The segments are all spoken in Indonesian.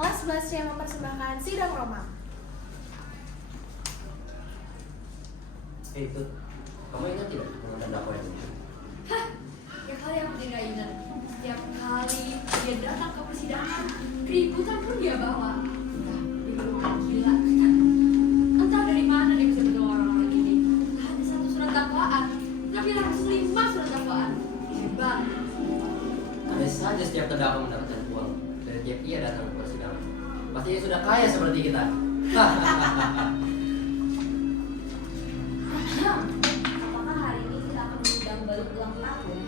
Kelas 11 yang mempersembahkan sidang Roma. Itu, kamu ingat tidak dengan terdakwa itu? Hah, ya kali aku tidak ingat. Setiap kali dia datang ke persidangan, keributan pun dia bawa. Entah dia orang gila. Entah dari mana dia bisa bertemu orang-orang ini. Hanya satu surat dakwaan, tapi harus 5 surat dakwaan. Hebat. Ada saja setiap terdakwa mendapatkan uang dari tiap ia datang ke persidangan. Pasti ia sudah kaya seperti kita. Apakah hari ini kita akan mengundang balik ulang tahun?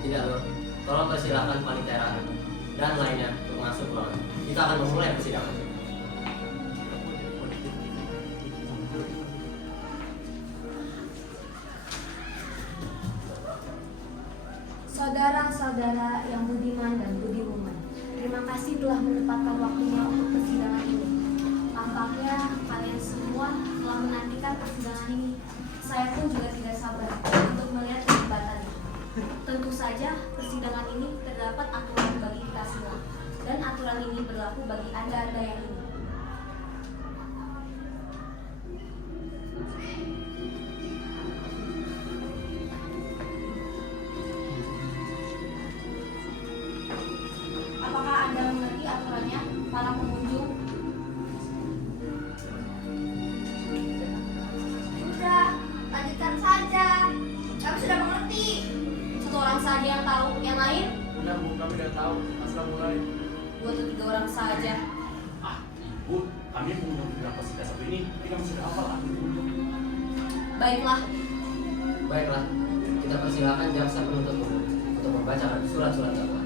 Tidak loh, tolong persilakan panitera dan lainnya untuk masuk ruangan. Kita akan memulai persidangan. Saudara-saudara yang budiman dan budiwoman, terima kasih telah menyempatkan waktunya untuk persidangan ini. Tampaknya kalian semua telah menantikan persidangan ini. Saya pun juga tidak sabar untuk melihat perdebatannya. Tentu saja persidangan ini terdapat aturan bagi kita semua, dan aturan ini berlaku bagi Anda-Anda yang ini. Apakah Anda mengerti aturannya, para pengunjung? Sudah, lanjutkan saja. Kami sudah mengerti. Satu orang saja yang tahu, yang lain? Benar Bu, kami tidak tahu. Asal mulai. 2 atau 3 orang saja. Ah, Ibu, kami mengundang beberapa sidang satu ini, tapi kami sudah hafal lah. Baiklah, Baiklah, kita persilakan jaksa penuntut umum untuk membacakan surat-surat dakwaan.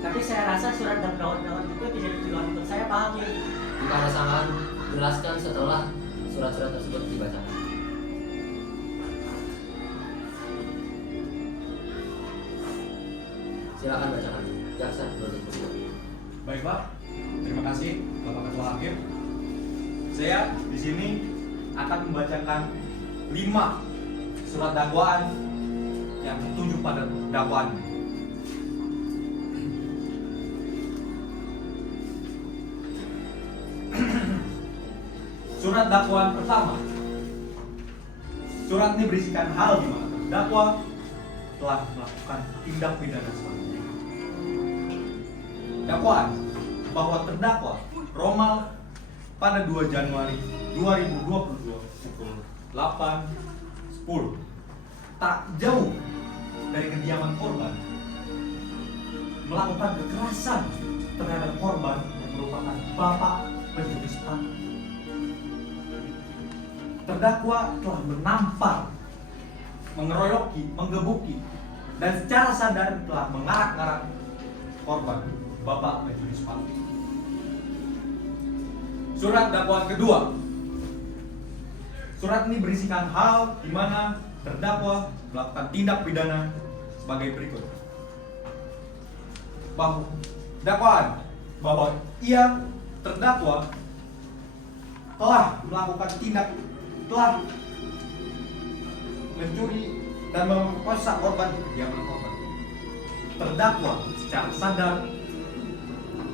Tapi saya rasa surat dakwaan itu tidak ditujukan untuk saya pahami. Jika ada kesalahan, jelaskan setelah surat-surat tersebut dibacakan. Silakan bacakan, jaksa penuntut umum. Baik Pak, terima kasih Bapak Ketua Hakim. Saya di sini akan membacakan 5 surat dakwaan yang tertuju pada dakwaan. Surat dakwaan pertama. Surat ini berisikan hal di mana terdakwa telah melakukan tindak pidana seperti ini. Dakwaan bahwa terdakwa Romal pada 2 Januari 2022 pukul 8.10 tak jauh dari kediaman korban melakukan kekerasan terhadap korban yang merupakan bapak pencuri sepatu. Terdakwa telah menampar, mengeroyoki, menggebuki, dan secara sadar telah mengarak-ngarak korban bapak pencuri sepatu. Surat dakwaan kedua. Surat ini berisikan hal di mana terdakwa melakukan tindak pidana sebagai berikut. Dakwaan bahwa ia terdakwa telah mencuri dan memperkosa korban di kediaman korban. Terdakwa secara sadar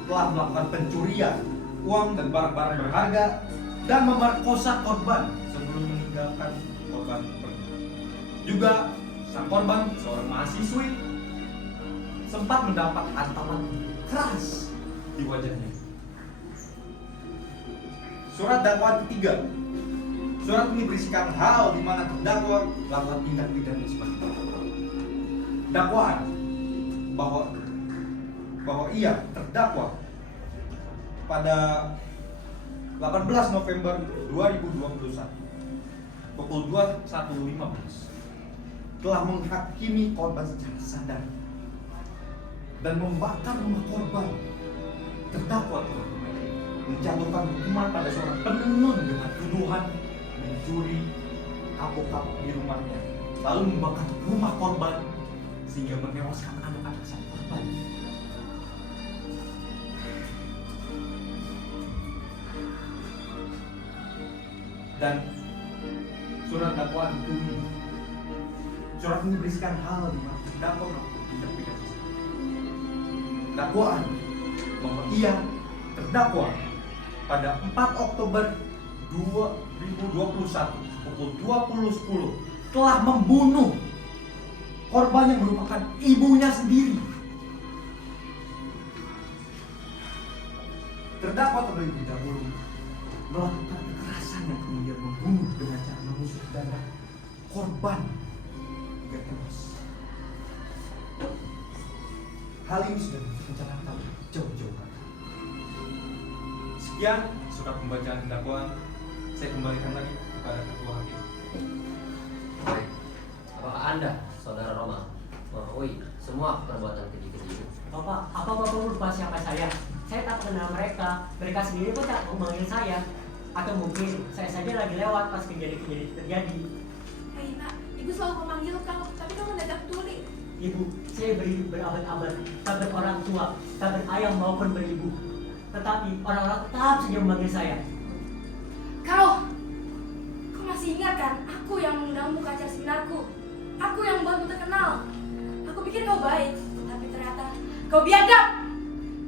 telah melakukan pencurian uang dan barang-barang berharga dan memerkosa korban sebelum meninggalkan korban pergi. Juga sang korban, seorang mahasiswi, sempat mendapat hantaman keras di wajahnya. Surat dakwaan ketiga. Surat ini berisikan hal di mana terdakwa melakukan tindak pidana seperti itu. Dakwaan bahwa ia terdakwa pada 18 November 2021 pukul 21.15 telah menghakimi korban secara sadar dan membakar rumah korban. Terdakwa telah menjatuhkan hukuman pada seorang penenun dengan tuduhan mencuri kapok-kapok di rumahnya, lalu membakar rumah korban sehingga menewaskan anak-anak sang korban. Dan surat dakwaan itu, surat ini berisikan hal di mana terdakwa melakukan tindak pidana dakwaan bahwa ia terdakwa pada 4 Oktober 2021 pukul 20.10 telah membunuh korban yang merupakan ibunya sendiri. Terdakwa terlebih dahulu melakukan kekerasan yang kemudian membunuh dengan cara menusuk dada korban hingga tewas. Hal ini sudah direncanakan jauh-jauh hari. Sekian surat pembacaan dakwaan. Saya kembalikan lagi kepada ketua hakim. Baik. Apakah Anda, saudara Roma, mengakui semua perbuatan keji-keji itu? Bapak, apa Bapak lupa siapa saya? Saya tak kenal mereka. Mereka sendiri pun tak memanggil saya. Atau mungkin saya saja lagi lewat pas kejadian-kejadian terjadi. Hei nak, ibu selalu memanggil kau, tapi kau mendadak tuli. Ibu, saya beribu berabad-abad, tak berorang tua, tak berayah maupun beribu. Tetapi orang-orang tetap saja memanggil saya. Kau masih ingat kan? Aku yang mengundangmu ke acara seminarku. Aku yang membuatmu terkenal. Aku pikir kau baik, tapi ternyata kau biadab.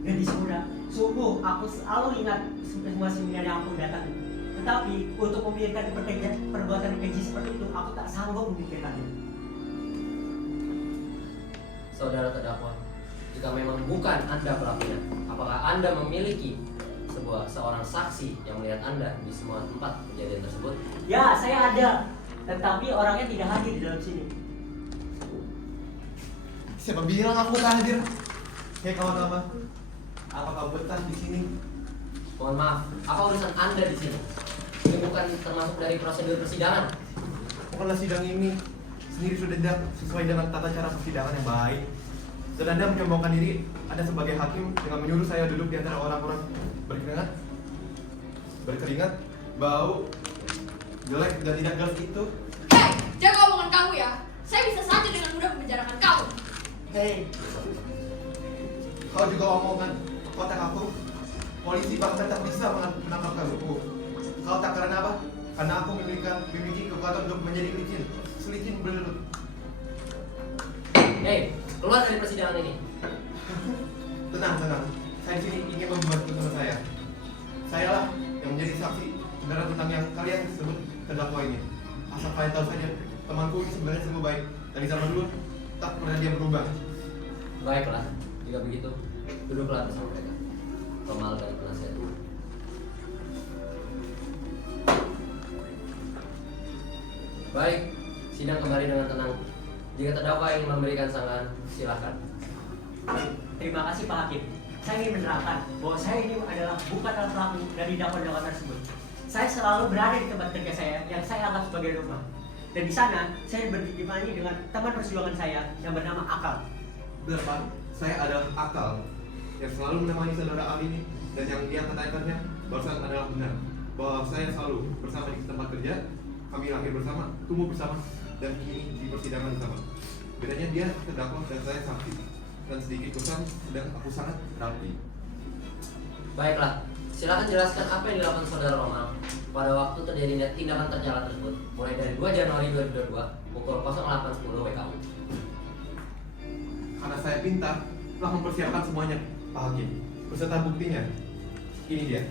Gadis muda, sungguh aku selalu ingat semua seminar yang aku datangi. Tetapi untuk memikirkan perbuatan keji seperti itu, aku tak sanggup memikirkannya. Saudara terdakwa, jika memang bukan Anda pelakunya, apakah Anda memiliki seorang saksi yang melihat Anda di semua tempat kejadian tersebut? Ya, saya ada, tetapi orangnya tidak hadir di dalam sini. Siapa bilang aku tak hadir? Hei kawan lama, apa kau betah di sini? Mohon maaf, apa urusan Anda di sini? Ini bukan termasuk dari prosedur persidangan. Bukanlah sidang ini sendiri sudah tidak sesuai dengan tata cara persidangan yang baik. Dan Anda menyombongkan diri Anda sebagai hakim dengan menyuruh saya duduk di antara orang-orang berkeringat, bau, jelek dan tidak jelas itu. Hei, jaga omongan kamu ya. Saya bisa saja dengan mudah memenjarakan kau. Hei, Kau juga omongan kotak aku. Polisi bahkan tak bisa menangkap kamu. Kau tak karena apa? Karena aku memiliki kekuatan untuk menjadi selicin berlut. Hei, keluar dari persidangan ini. Tenang. Saya di sini ingin membantu teman saya. Sayalah yang menjadi saksi benar tentang yang kalian sebut terdakwa ini. Asal kalian tahu saja, temanku ini sebenarnya sungguh baik. Dari zaman dulu tak pernah dia berubah. Baiklah, jika begitu, duduklah bersama mereka. Pemal dan penasihat dulu. Baik, sidang kembali dengan tenang. Jika terdakwa ingin memberikan sanggahan, silakan. terima kasih Pak Hakim. Saya ingin menerangkan bahwa saya ini adalah bukanlah pelaku dari dakwaan tersebut. Saya selalu berada di tempat kerja saya yang saya anggap sebagai rumah. Dan di sana, saya berditemani dengan teman perjuangan saya yang bernama Akal. Benar Pak, saya adalah Akal yang selalu menemani saudara Ali ini, dan yang dia katakannya barusan adalah benar, bahwa saya selalu bersama di tempat kerja, kami lahir bersama, tumbuh bersama, dan kini di persidangan bersama. Bedanya dia terdakwa dan saya saksi, dan sedikit kusam sedang aku sangat rapi. Baiklah, silakan jelaskan apa yang dilakukan saudara Romal pada waktu terjadinya tindakan tercela tersebut, mulai dari 2 Januari 2022 pukul 08.10 WKU. Karena saya pintar, telah mempersiapkan semuanya, Pak Hakim. Beserta buktinya, ini dia.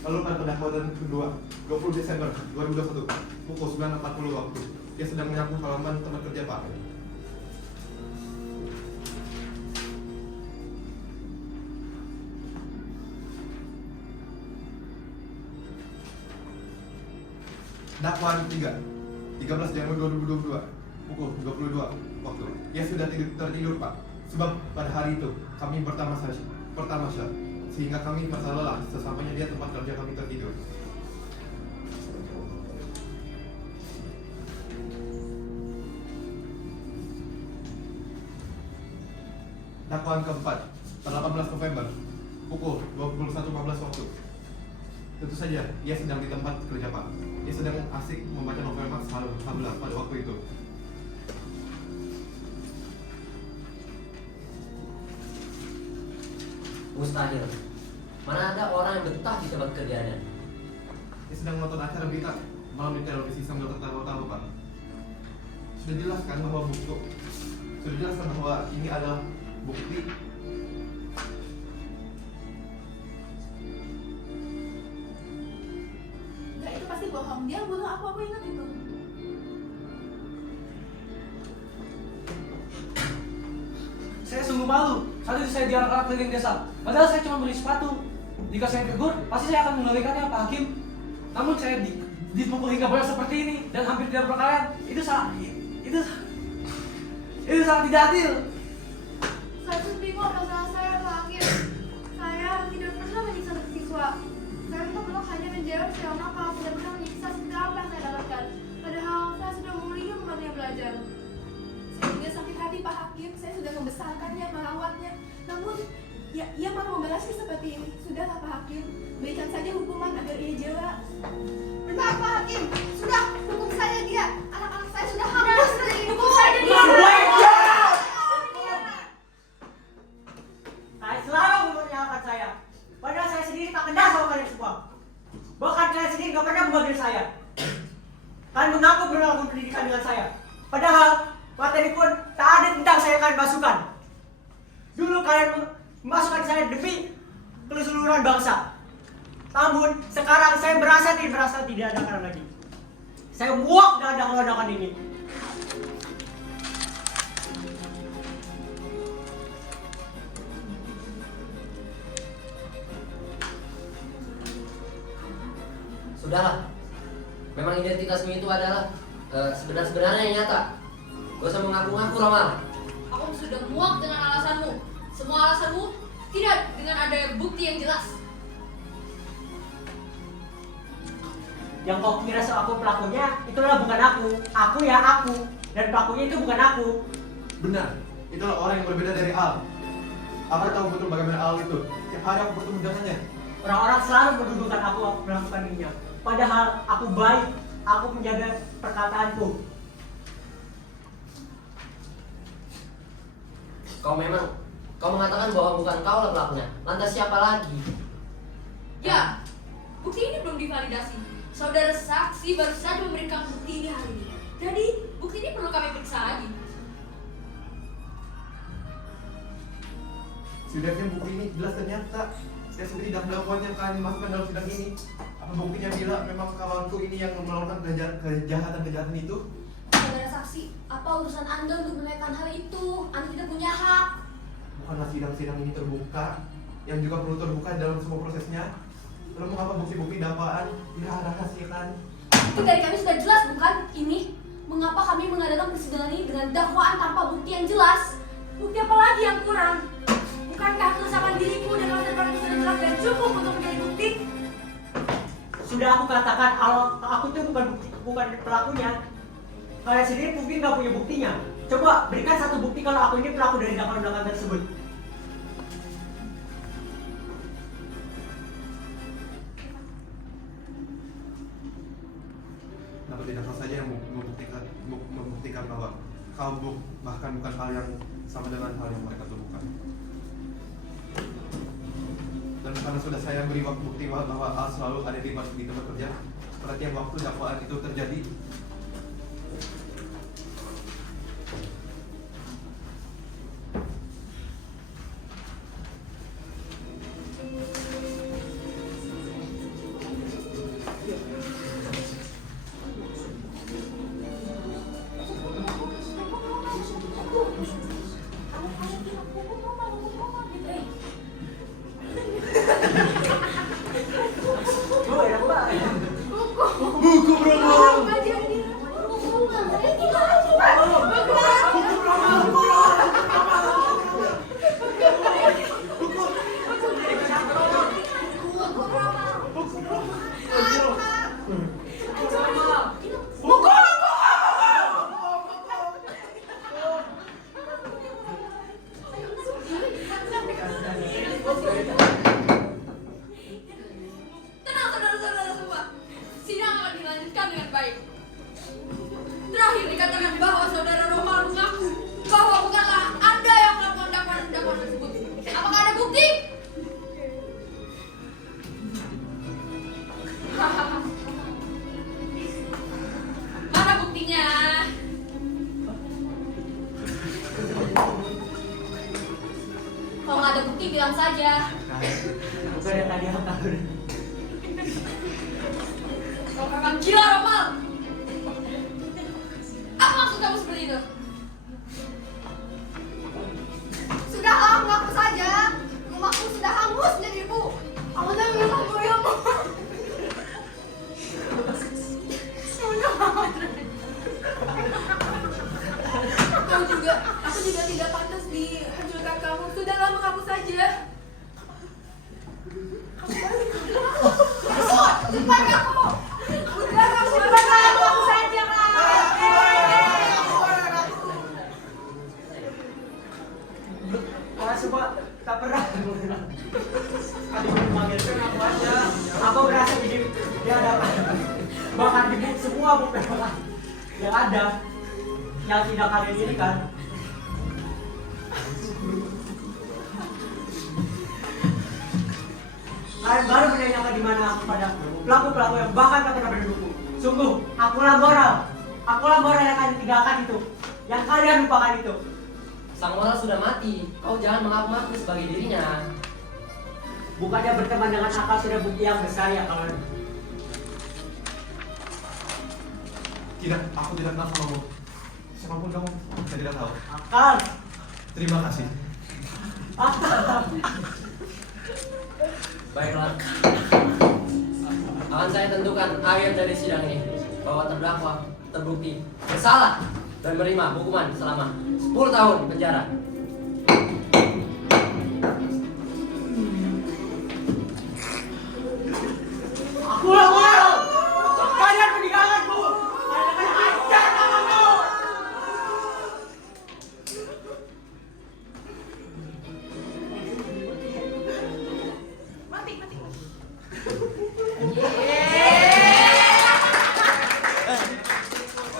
Lalu pada pendakwa kedua, 20 Desember 2021, pukul 9.40 waktu, dia sedang menyapu halaman tempat kerja Pak. Dakwaan 3, 13 Januari 2022, pukul 22 waktu. Dia sudah tertidur Pak, sebab pada hari itu kami bertamasya, sehingga kami merasa lelah sesampainya dia tempat kerja kami tertidur. Dakwaan keempat, 18 November, pukul 21.15 waktu. Tentu saja, dia sedang di tempat kerja Pak. Dia sedang asik membaca novel Max Havelaar pada waktu itu. Mustahil. Mana ada orang yang betah di tempat kerjanya. Dia sedang menonton acara berita malam di televisi sambil tertawa-tawa, Pak. Sudah jelas kan bahwa ini adalah bukti. Enggak, itu pasti bohong. Dia bunuh aku ingat itu. Saya sungguh malu. Saat itu saya diarak-arak keliling desa. Padahal saya cuma beli sepatu. Jika saya tegur, pasti saya akan mengembalikannya, Pak Hakim. Namun saya dipukul hingga boyok seperti ini dan hampir tidak berpakaian. Itu sangat tidak adil. Saya pun bingung apa salah saya, Pak Hakim. Saya tidak pernah menyiksa siswa. Saya minta tolong hanya menjawab secara nakal, tidak pernah menyiksa setiap apa yang saya dapatkan. Padahal saya sudah memulihnya membantunya belajar. Saya juga sakit hati, Pak Hakim. Saya sudah membesarkannya, merawatnya. Namun, ya, ia malah membalasnya seperti ini. Sudahlah, Pak Hakim. Berikan saja hukuman agar ia jela. Benar, Pak Hakim. Sudah, hukum saja dia. Anak-anak saya sudah hapus dari ibu. Hukum saja dia. Kalian selalu menyalahkan saya. Padahal saya sendiri tak kenal sama kalian semua. Bahkan kalian sendiri gak pernah membantu saya. Kalian mengaku melakukan pendidikan dengan saya. Padahal materi pun tak ada tentang saya kalian masukkan. Dulu kalian memasukkan saya demi keseluruhan bangsa. Namun sekarang saya merasa tidak ada kalian lagi. Saya muak dengan dakwaan ini. Sudahlah. Memang identitasmu itu adalah sebenarnya yang nyata. Gak usah mengaku-ngaku, Romal. Aku sudah muak dengan alasanmu. Semua alasanmu tidak dengan ada bukti yang jelas. Yang kau kira aku pelakunya, itulah bukan aku. Aku ya aku. Dan pelakunya itu bukan aku. Benar, itulah orang yang berbeda dari Al. Apa tahu betul bagaimana Al itu? Tiap hari aku bertemu dengannya. Orang-orang selalu mendudukan aku melakukan dirinya. Padahal aku baik, aku menjaga perkataanku. Kau mengatakan bahwa bukan kau lah pelakunya. Lantas siapa lagi? Ya, bukti ini belum divalidasi. Saudara saksi baru saja memberikan bukti ini hari ini. Jadi, bukti ini perlu kami periksa lagi. Setidaknya bukti ini jelas dan nyata. Saya sendiri tidak melakukan yang kalian masukkan dalam sidang ini. Apa buktinya bila memang kawanku ini yang melakukan kejahatan itu? Saudara saksi, apa urusan Anda untuk menaikkan hal itu? Anda tidak punya hak. Bukanlah sidang-sidang ini terbuka, yang juga perlu terbuka dalam semua prosesnya. Lalu mengapa bukti-bukti dakwaan tidak dirahasiakan? Itu dari kami sudah jelas, bukan? Ini mengapa kami mengadakan persidangan ini dengan dakwaan tanpa bukti yang jelas? Bukti apa lagi yang kurang? Bukankah kerusakan diriku dan masa depanku sudah jelas dan cukup untuk menjadi bukti? Sudah aku katakan, aku itu bukan pelakunya. Kalian sendiri mungkin gak punya buktinya. Coba berikan satu bukti kalau aku ini pelaku dari dakwaan tersebut. Kenapa tidak kau saja yang membuktikan bahwa kau bahkan bukan hal yang sama dengan hal yang mereka tuduhkan? Dan karena sudah saya beri bukti bahwa Al selalu ada di tempat kerja, pada tiap waktu dakwaan itu terjadi. Buku promo. nggak ada bukti bilang saja. Bukan yang tadi apa? Kau memang gila, Romal. Apa maksud kamu seperti itu? Sudahlah, mengaku saja. Rumahku sudah hangus menjadi debu. Aku tak bilang boyongmu. Aku juga tidak pantas dihancurkan kamu. Sudahlah, mengaku saja. Cepat kamu. Udah kamu mengaku saja, Orang semua tak pernah memanggilkan aku aja. Aku berasa di hadapan. Bahkan di semua bukti yang ada yang tidak kalian ini kan. Kalian baru menanyakan di mana aku pada pelaku-pelaku yang bahkan tak pernah berdukung. Sungguh, akulah moral yang kalian tinggalkan itu, yang kalian lupakan itu. Sang moral sudah mati. Kau jangan mengaku-ngaku sebagai dirinya. Bukannya berteman dengan akal sudah bukti yang besar ya kawan. Tidak, aku tidak kenal sama kamu. Siapapun kamu, saya tidak tahu. Akal. Terima kasih. Akal. Baiklah. Akan saya tentukan akhir dari sidang ini bahwa terdakwa terbukti bersalah dan menerima hukuman selama 10 tahun penjara.